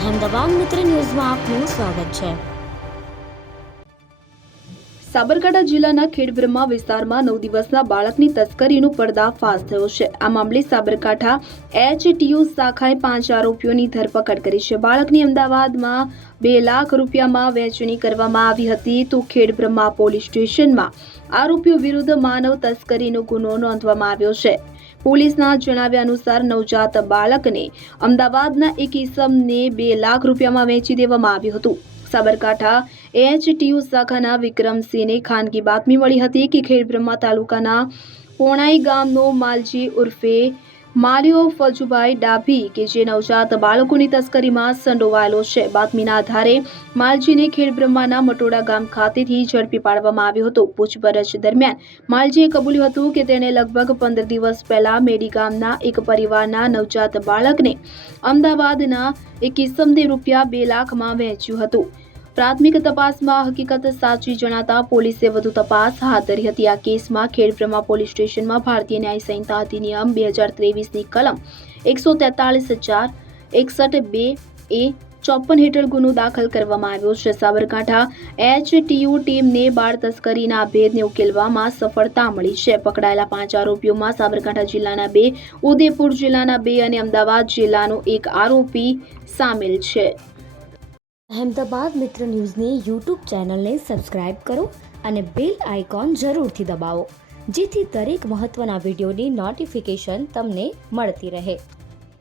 અહેમદાબાદ મિત્ર ન્યૂઝમાં આપનું સ્વાગત છે। સાબરકાંઠા જિલ્લાના ખેડબ્રહ્મા વિસ્તારમાં 9 દિવસના બાળકની તસ્કરીનો પર્દાફાશ થયો છે। આ મામલે સાબરકાંઠા એચટીયુ શાખાએ 5 આરોપીઓની ધરપકડ કરી છે। બાળકની અમદાવાદમાં 2 લાખ રૂપિયામાં વેચણી કરવામાં આવી હતી, તો ખેડબ્રહ્મા પોલીસ સ્ટેશનમાં આરોપીઓ વિરુદ્ધ માનવ તસ્કરીનો ગુનો નોંધવામાં આવ્યો છે। પોલીસના જણાવ્યા અનુસાર નવજાત બાળકને અમદાવાદના એક ઈસમને 2 લાખ રૂપિયામાં વેચી દેવામાં આવ્યું હતું। સાબરકાંઠા એચટીયુ શાખાના વિક્રમસિંહને ખાનગી બાતમી મળી હતી કે ખેડબ્રહ્મા તાલુકાના પોણાઈ ગામનો માલજી ઉર્ફે માલિયો ફજુભાઈ ડાભી કે જે નવજાત બાળકોની તસ્કરીમાં સંડોવાયેલો છે। બાતમીના આધારે માલજીને ખેડબ્રહ્માના મટોડા ગામ ખાતેથી ઝડપી પાડવામાં આવ્યો હતો। પૂછપરછ દરમિયાન માલજીએ કબૂલ્યું હતું કે તેણે લગભગ 15 દિવસ પહેલા મેડી ગામના એક પરિવારના નવજાત બાળકને અમદાવાદના એક ઈસમને રૂપિયા 2 લાખમાં વેચ્યું હતું। પ્રાથમિક તપાસમાં હકીકત સાચી જણાતા પોલીસે વધુ તપાસ હાથ ધરી હતી। આ કેસમાં ખેડબ્રહ્મા પોલીસ સ્ટેશનમાં ભારતીય ન્યાય સંહિતા અધિનિયમ 2023ની કલમ 143/4 61 હેઠળ ગુનો દાખલ કરવામાં આવ્યો છે। સાબરકાંઠા એચટીયુ ટીમને બાળ તસ્કરીના ભેદને ઉકેલવામાં સફળતા મળી છે। પકડાયેલા 5 આરોપીઓમાં સાબરકાંઠા જિલ્લાના 2, ઉદયપુર જિલ્લાના 2 અને અમદાવાદ જિલ્લાનો 1 આરોપી સામેલ છે। અહેમદાબાદ મિત્ર ન્યૂઝની યુટ્યુબ ચેનલને સબસ્ક્રાઇબ કરો અને બેલ આઇકોન જરૂરથી દબાવો, જેથી દરેક મહત્વના વિડીયોની નોટિફિકેશન તમને મળતી રહે।